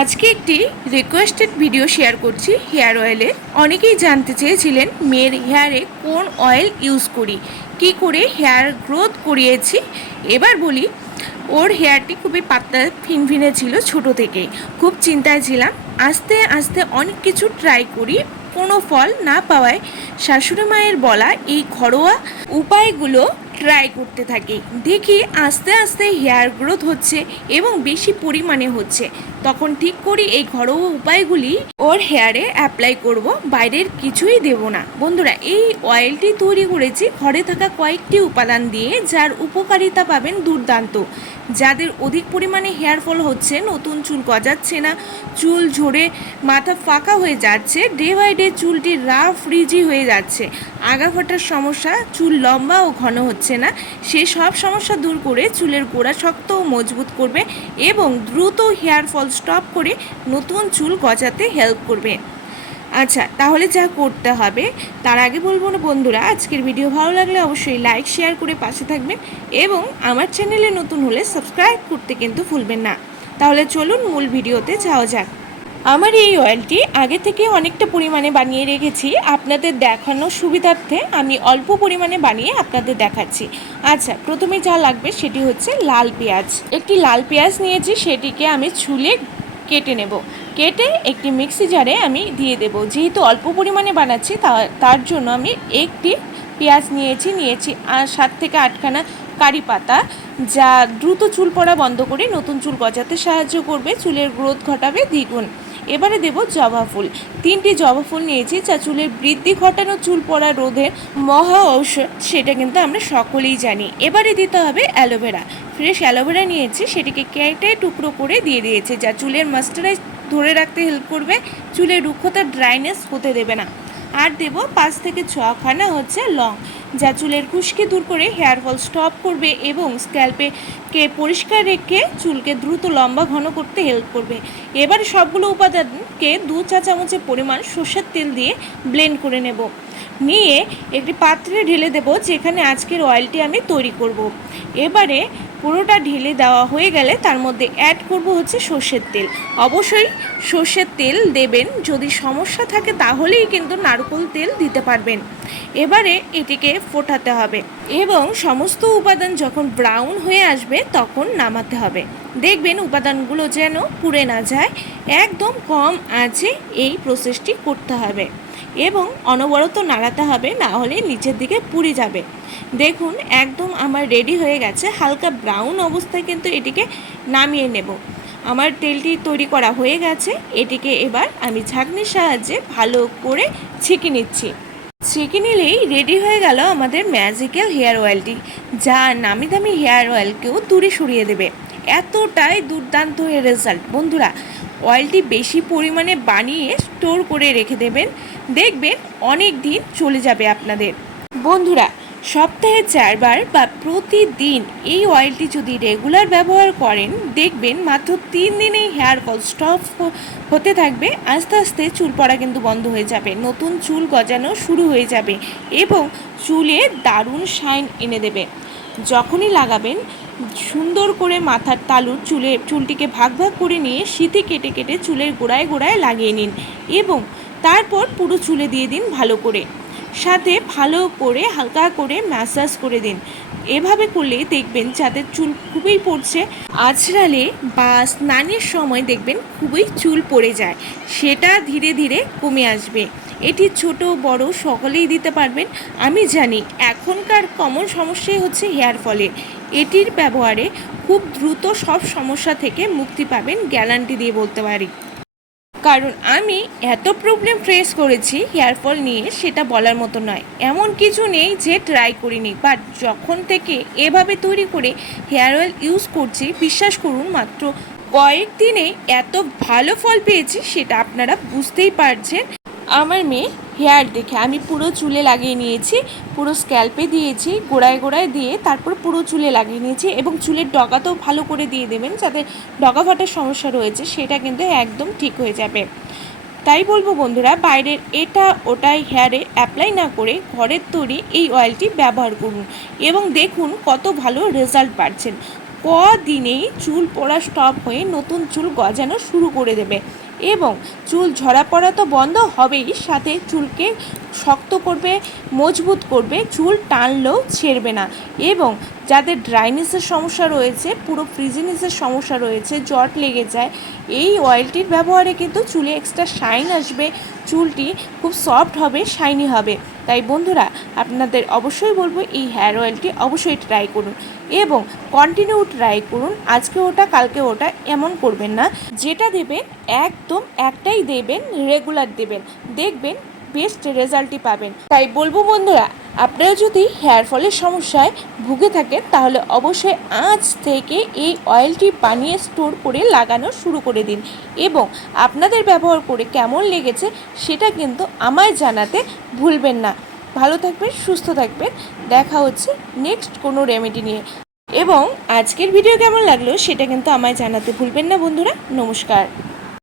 আজকে একটি requested video share করছি হেয়ার অয়েলের অনেকেই জানতে চেয়েছিলেন মেয়ের হেয়ারে কোন অয়েল ইউজ করি, কি করে হেয়ার গ্রোথ করিয়েছি। এবার বলি, ওর হেয়ারটি খুবই পাতলা, ফিনফিনে ছিল ছোট থেকেই খুব চিন্তায় ছিলাম, আস্তে আস্তে অনেক কিছু ট্রাই করি, কোনো ফল না পাওয়ায় শাশুড়ি মায়ের বলা এই ঘরোয়া উপায়গুলো ট্রাই করতে থাকি। দেখি আস্তে আস্তে হেয়ার গ্রোথ হচ্ছে এবং বেশি পরিমাণে হচ্ছে। তখন ঠিক করি এই ঘরোয়া উপায়গুলি ওর হেয়ারে অ্যাপ্লাই করব, বাইরের কিছুই দেব না। বন্ধুরা, এই অয়েলটি তৈরি করেছি ঘরে থাকা কয়েকটি উপাদান দিয়ে, যার উপকারিতা পাবেন দুর্দান্ত। যাদের অধিক পরিমাণে হেয়ার ফল হচ্ছে, নতুন চুল গজাচ্ছে না চুল ঝরে মাথা ফাঁকা হয়ে যাচ্ছে, ডে বাই ডে চুলটি রাফ, রিজি হয়ে যাচ্ছে। আগা ফাটার সমস্যা, চুল লম্বা ও ঘন হচ্ছে না। সে সব সমস্যা দূর করে চুলের গোড়া শক্ত ও মজবুত করবে এবং দ্রুত হেয়ার ফল স্টপ করে নতুন চুল গজাতে হেল্প করবে। আচ্ছা তাহলে যা করতে হবে, তার আগে বলব না বন্ধুরা, আজকের ভিডিও ভালো লাগলে অবশ্যই লাইক, শেয়ার করে পাশে থাকবেন এবং আমার চ্যানেলে নতুন হলে সাবস্ক্রাইব করতে কিন্তু ভুলবেন না। তাহলে চলুন মূল ভিডিওতে যাওয়া যাক। আমার এই অয়েলটি আগে থেকে অনেকটা পরিমাণে বানিয়ে রেখেছি। আপনাদের দেখানোর সুবিধার্থে আমি অল্প পরিমাণে বানিয়ে আপনাদের দেখাচ্ছি। আচ্ছা প্রথমে যা লাগবে সেটি হচ্ছে লাল পেঁয়াজ। একটি লাল পেঁয়াজ নিয়েছি, সেটিকে আমি ছুলে কেটে নেব। কেটে একটি মিক্সি জারে আমি দিয়ে দেব। যেহেতু অল্প পরিমাণে বানাচ্ছি তার জন্য আমি একটি পেঁয়াজ নিয়েছি নিয়েছি আর সাত থেকে আটখানা কারি পাতা, যা দ্রুত চুল পড়া বন্ধ করে নতুন চুল গজাতে সাহায্য করবে, চুলের গ্রোথ ঘটাবে দ্বিগুণ। এবারে দেব জবা ফুল। তিনটি জবা ফুল নিয়েছি, যা চুলের বৃদ্ধি ঘটানো চুল পড়া রোধের মহা ঔষধ, সেটা কিন্তু আমরা সকলেই জানি। এবারে দিতে হবে অ্যালোভেরা। ফ্রেশ অ্যালোভেরা নিয়েছি, সেটিকে কেটে টুকরো করে দিয়ে দিয়েছি, যা চুলের মাস্টারাইজ ধরে রাখতে হেল্প করবে, চুলের রুক্ষতা ড্রাইনেস হতে দেবে না। আর দেব পাঁচ থেকে ছখানা হচ্ছে লং। যা চুলের খুশকি দূর করে হেয়ার ফল স্টপ করবে এবং স্ক্যাল্পে কে পরিষ্কার রেখে চুলকে দ্রুত লম্বা ঘন করতে হেল্প করবে এবার সবগুলো উপাদানকে দু চা চামচের পরিমাণ সর্ষের তেল দিয়ে ব্লেন্ড করে নেব নিয়ে একটি পাত্রে ঢেলে দেব, যেখানে আজকের অয়েলটি আমি তৈরি করব। এবারে পুরোটা ঢেলে দেওয়া হয়ে গেলে তার মধ্যে অ্যাড করব হচ্ছে সর্ষের তেল। অবশ্যই সর্ষের তেল দেবেন। যদি সমস্যা থাকে তাহলেই কিন্তু নারকোল তেল দিতে পারবেন। এবারে এটিকে ফোটাতে হবে এবং সমস্ত উপাদান যখন ব্রাউন হয়ে আসবে তখন নামাতে হবে। দেখবেন উপাদানগুলো যেন পুড়ে না যায়। একদম কম আঁচে এই প্রসেসটি করতে হবে। এবং অনবরত নাড়াতে হবে, না হলে নিচের দিকে পুড়ে যাবে। দেখুন, একদম আমার রেডি হয়ে গেছে। হালকা ব্রাউন অবস্থায় কিন্তু এটিকে নামিয়ে নেব। আমার তেলটি তৈরি করা হয়ে গেছে। এটিকে এবার আমি ঝাঁকনির সাহায্যে ভালো করে ছেঁকে নিচ্ছি। ছেঁকে নিলেই রেডি হয়ে গেল আমাদের ম্যাজিক্যাল হেয়ার অয়েলটি যা নামি দামি হেয়ার অয়েলকেও দূরে সরিয়ে দেবে। এতটাই দুর্দান্ত এর রেজাল্ট বন্ধুরা অয়েলটি বেশি পরিমাণে বানিয়ে স্টোর করে রেখে দেবেন। দেখবেন অনেক দিন চলে যাবে আপনাদের। বন্ধুরা, সপ্তাহে চারবার বা প্রতিদিন এই অয়েলটি যদি রেগুলার ব্যবহার করেন, দেখবেন মাত্র তিন দিনেই হেয়ার ফল স্টপ হতে থাকবে। আস্তে আস্তে চুল পড়া কিন্তু বন্ধ হয়ে যাবে। নতুন চুল গজানো শুরু হয়ে যাবে এবং চুলে দারুণ শাইন এনে দেবে। যখনই লাগাবেন সুন্দর করে মাথার তালুর চুলে, চুলটিকে ভাগ ভাগ করে নিয়ে শীতে কেটে কেটে চুলের গোড়ায় গোড়ায় লাগিয়ে নিন এবং তারপর পুরো চুলে দিয়ে দিন ভালো করে। সাথে ভালো করে হালকা করে ম্যাসাজ করে দিন। এভাবে করলে দেখবেন যাদের চুল খুবই পড়ছে আছড়ালে বা স্নানের সময় দেখবেন খুবই চুল পড়ে যায়। সেটা ধীরে ধীরে কমে আসবে। এটি ছোট, বড়, সকলেই দিতে পারবেন। আমি জানি এখনকার কমন সমস্যাই হচ্ছে হেয়ার ফলের এটির ব্যবহারে খুব দ্রুত সব সমস্যা থেকে মুক্তি পাবেন গ্যারান্টি দিয়ে বলতে পারি। কারণ আমি এত প্রবলেম ফেস করেছি হেয়ার ফল নিয়ে, সেটা বলার মতো নয়। এমন কিছু নেই যে ট্রাই করিনি। বাট যখন থেকে এভাবে তৈরি করে হেয়ার অয়েল ইউজ করছি, বিশ্বাস করুন, মাত্র কয়েকদিনে এত ভালো ফল পেয়েছি, সেটা আপনারা বুঝতেই পারছেন। আমার মেয়ে হেয়ার দেখে, আমি পুরো চুলে লাগিয়ে নিয়েছি, পুরো স্ক্যাল্পে দিয়েছি, গোড়ায় গোড়ায় দিয়ে তারপর পুরো চুলে লাগিয়ে নিয়েছি এবং চুলের ডগাতেও ভালো করে দিয়ে দেবেন যাতে ডগা ফাটার সমস্যা রয়েছে, সেটা কিন্তু একদম ঠিক হয়ে যাবে। তাই বলব বন্ধুরা, বাইরের এটা ওটাই হেয়ারে অ্যাপ্লাই না করে ঘরের তৈরি এই অয়েলটি ব্যবহার করুন এবং দেখুন কত ভালো রেজাল্ট পাচ্ছেন কদিনেই চুল পড়া স্টপ হয়ে নতুন চুল গজানো শুরু করে দেবে। এবং চুল ঝরা পড়া তো বন্ধ হবেই, সাথে চুলকে শক্ত করবে, মজবুত করবে, চুল টানলেও ছেড়বে না। এবং যাদের ড্রাইনেসের সমস্যা রয়েছে, পুরো ফ্রিজিনেসের সমস্যা রয়েছে, জট লেগে যায়, এই অয়েলটির ব্যবহারে কিন্তু চুলে এক্সট্রা শাইন আসবে, চুলটি খুব সফট হবে শাইনি হবে। তাই বন্ধুরা, আপনাদের অবশ্যই বলব এই হেয়ার অয়েলটি অবশ্যই ট্রাই করুন। এবং কন্টিনিউ ট্রাই করুন, আজকে ওটা, কালকে ওটা, এমন করবেন না। যেটা দেবেন, একদম একটাই দেবেন রেগুলার দেবেন। দেখবেন বেস্ট রেজাল্টই পাবেন। তাই বলব বন্ধুরা, আপনারা যদি হেয়ার ফলের সমস্যায় ভুগে থাকেন, তাহলে অবশ্যই আজ থেকে এই অয়েলটি বানিয়ে স্টোর করে লাগানো শুরু করে দিন। এবং আপনাদের ব্যবহার করে কেমন লেগেছে, সেটা কিন্তু আমায় জানাতে ভুলবেন না। ভালো থাকবেন, সুস্থ থাকবেন। দেখা হচ্ছে নেক্সট কোনো রেমেডি নিয়ে। এবং আজকের ভিডিও কেমন লাগল, সেটা কিন্তু আমায় জানাতে ভুলবেন না বন্ধুরা। নমস্কার।